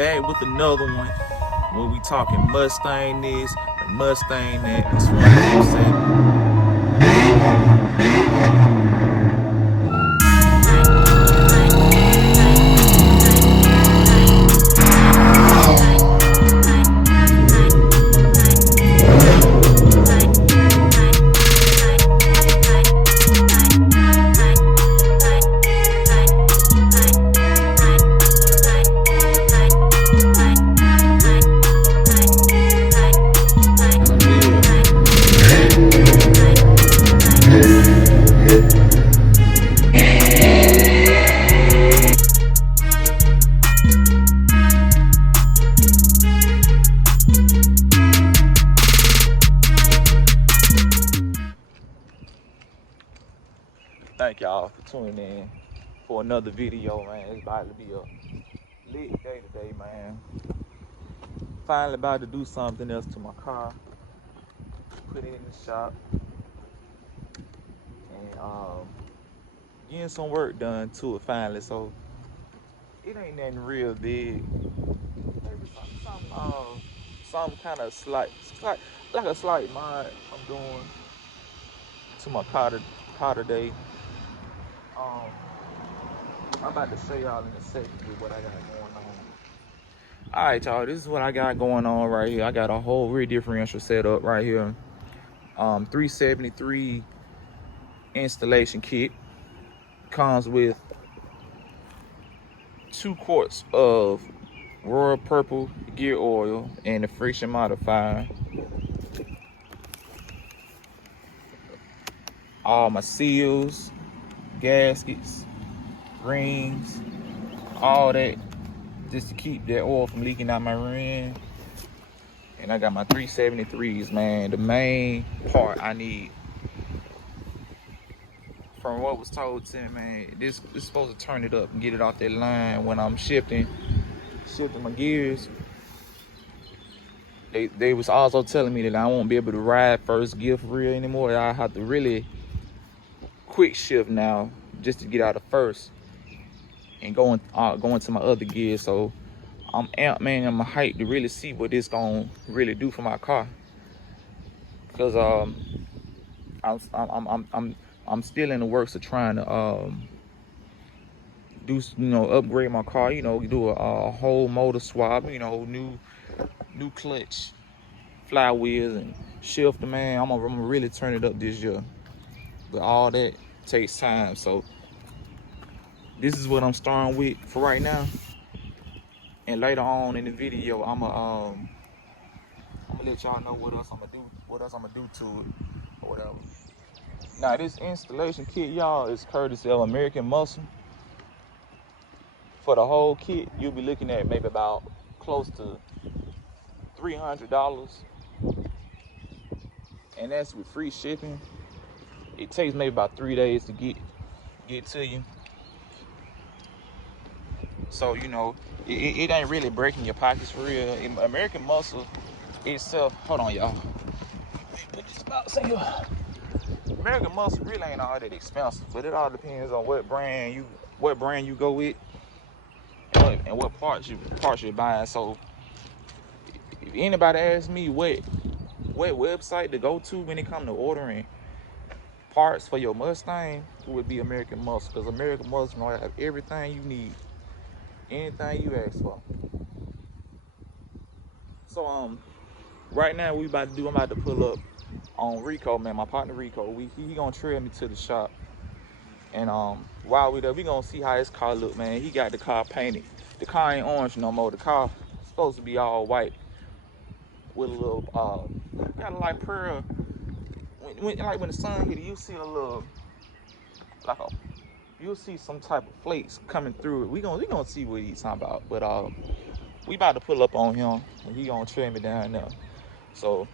Back with another one. When we talking Mustang this, and Mustang that, it's 100%. Thank y'all for tuning in for another video, man. It's about to be a lit day today, man. Finally about to do something else to my car. Put it in the shop. And getting some work done to it finally. So it ain't nothing real big. Maybe something kind of slight, like a slight mod I'm doing to my car today. I'm about to show y'all in a second with what I got going on. All right, y'all, this is what I got going on right here. I got a whole rear differential set up right here. 373 installation kit. Comes with 2 quarts of Royal Purple gear oil and the friction modifier. All my seals, gaskets, rings, all that, just to keep that oil from leaking out my rim. And I got my 373s, man. The main part I need, from what was told to me, man, this is supposed to turn it up and get it off that line when I'm shifting my gears. They was also telling me that I won't be able to ride first gear for real anymore. I have to really quick shift now just to get out of first and go into my other gear. So I'm amped, man. I'm hyped to really see what this gonna really do for my car. Cause I'm still in the works of trying to do, upgrade my car. Do a whole motor swap. New clutch, flywheels, and shifter, man. I'm gonna really turn it up this year. But all that takes time. So this is what I'm starting with for right now. And later on in the video, I'm gonna let y'all know what else I'm gonna do to it or whatever. Now this installation kit, y'all, is courtesy of American Muscle. For the whole kit, you'll be looking at maybe about close to $300, and that's with free shipping. It takes maybe about 3 days to get to you. So it ain't really breaking your pockets for real. American Muscle itself, hold on, y'all. Put this about say American Muscle really ain't all that expensive, but it all depends on what brand you go with and what parts you're buying. So if anybody asks me what website to go to when it comes to ordering parts for your Mustang, it would be American Muscle, because American Muscle gonna have everything you need, anything you ask for. So right now I'm about to pull up on Rico, man, my partner Rico. He gonna trail me to the shop, and while we there, we gonna see how his car look, man. He got the car painted. The car ain't orange no more. The car supposed to be all white with a little got a light pearl. When the sun hit it, you see a little you'll see some type of flakes coming through it. We gonna see what he's talking about. But we about to pull up on him, and he gonna trail me down there. So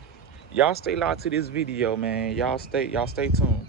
y'all stay locked to this video, man. Y'all stay tuned.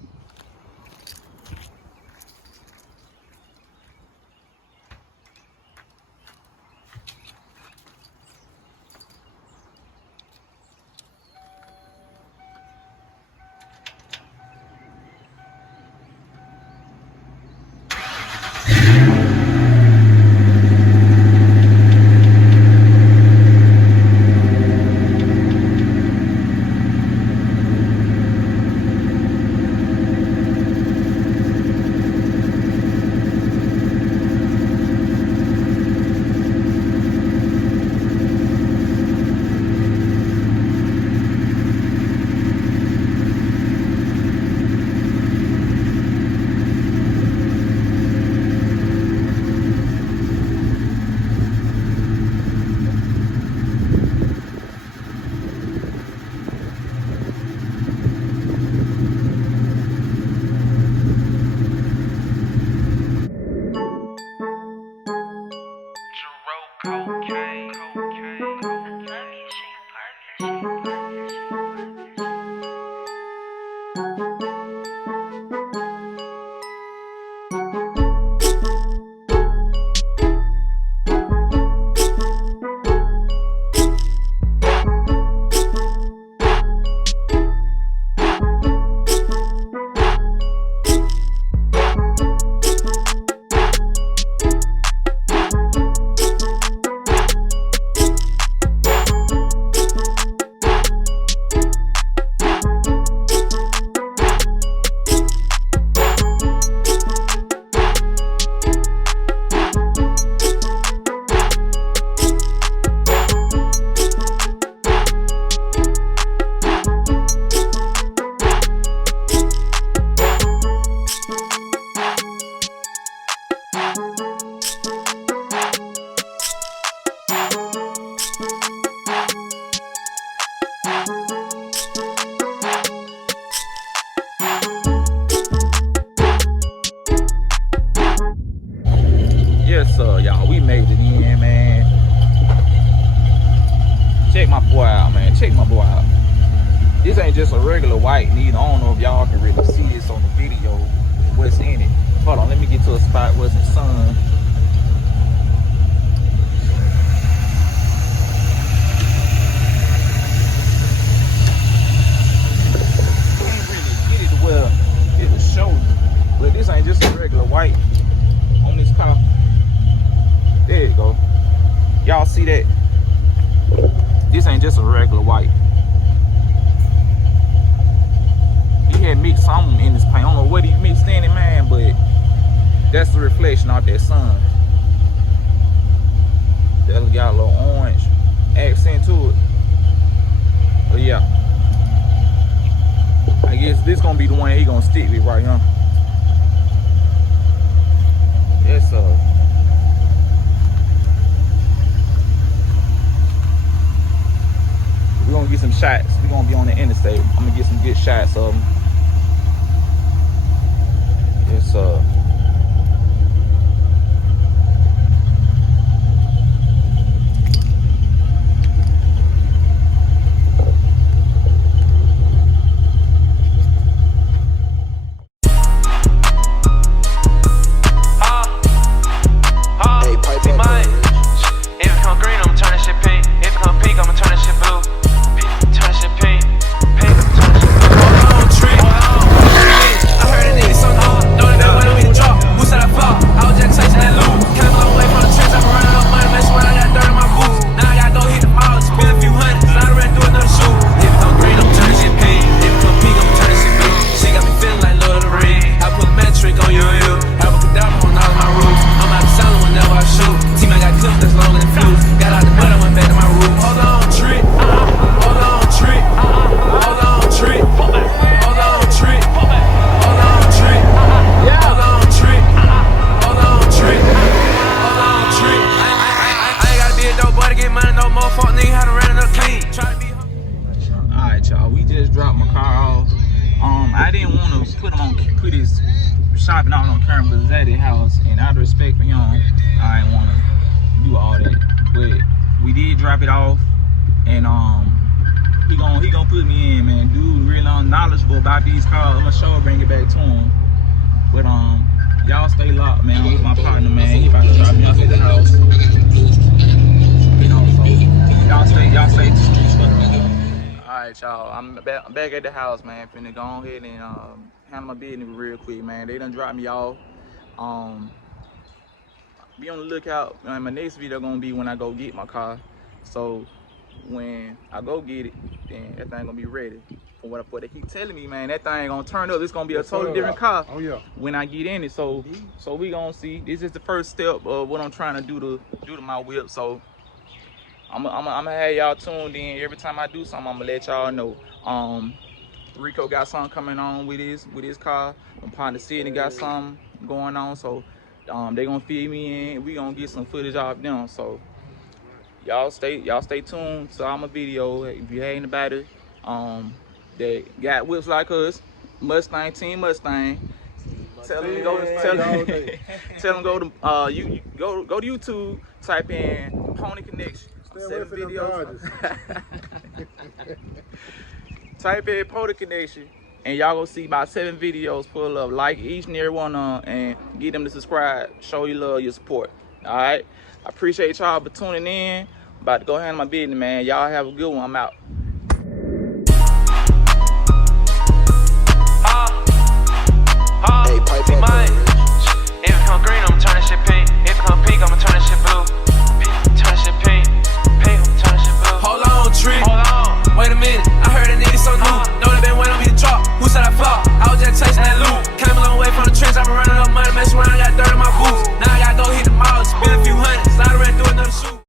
Check my boy out, man. Check my boy out. This ain't just a regular white neither. I don't know if y'all can really see this on the video. What's in it? Hold on, let me get to a spot where some sun. Can't really get it to where it will show you. But this ain't just a regular white on this car. There you go. Y'all see that? This ain't just a regular white. He had mixed something in this paint. I don't know what he mixed in it, man, but that's the reflection out that sun. That got a little orange accent to it. But yeah, I guess this gonna be the one he gonna stick with right here. Yes, we're gonna get some shots. We're gonna be on the interstate. I'm gonna get some good shots of them. Yes, shopping out on camera, but it's at his house, and out of respect for him, I didn't want to do all that. But we did drop it off, and he gonna put me in, man. Dude, really knowledgeable about these cars. I'm gonna show bring it back to him. But y'all stay locked, man. With my partner, man. He about to drop me off at the house. You know, so y'all stay tuned. Alright, y'all. I'm back at the house, man. Finna go ahead and handle my business real quick, man. They done dropped me off. Be on the lookout. My next video gonna be when I go get my car. So when I go get it, then that thing gonna be ready. For what they keep telling me, man, that thing gonna turn up. It's gonna be a totally different car. Oh yeah. When I get in it, so we gonna see. This is the first step of what I'm trying to do to my whip. So I'm gonna have y'all tuned in. Every time I do something, I'm gonna let y'all know. Rico got something coming on with his car. I'm partner Sydney got something going on. So they gonna feed me in. We gonna get some footage off them. So y'all stay tuned to all my video. If you ain't about it, they got whips like us, Mustang Team Mustang. Tell them go to go to YouTube, type in Pony Connection. 7 videos. Type in Pony Connection, and y'all gonna see about 7 videos pull up. Like each and every one and get them to subscribe. Show your love, your support. All right. I appreciate y'all for tuning in. About to go handle my business, man. Y'all have a good one. I'm out.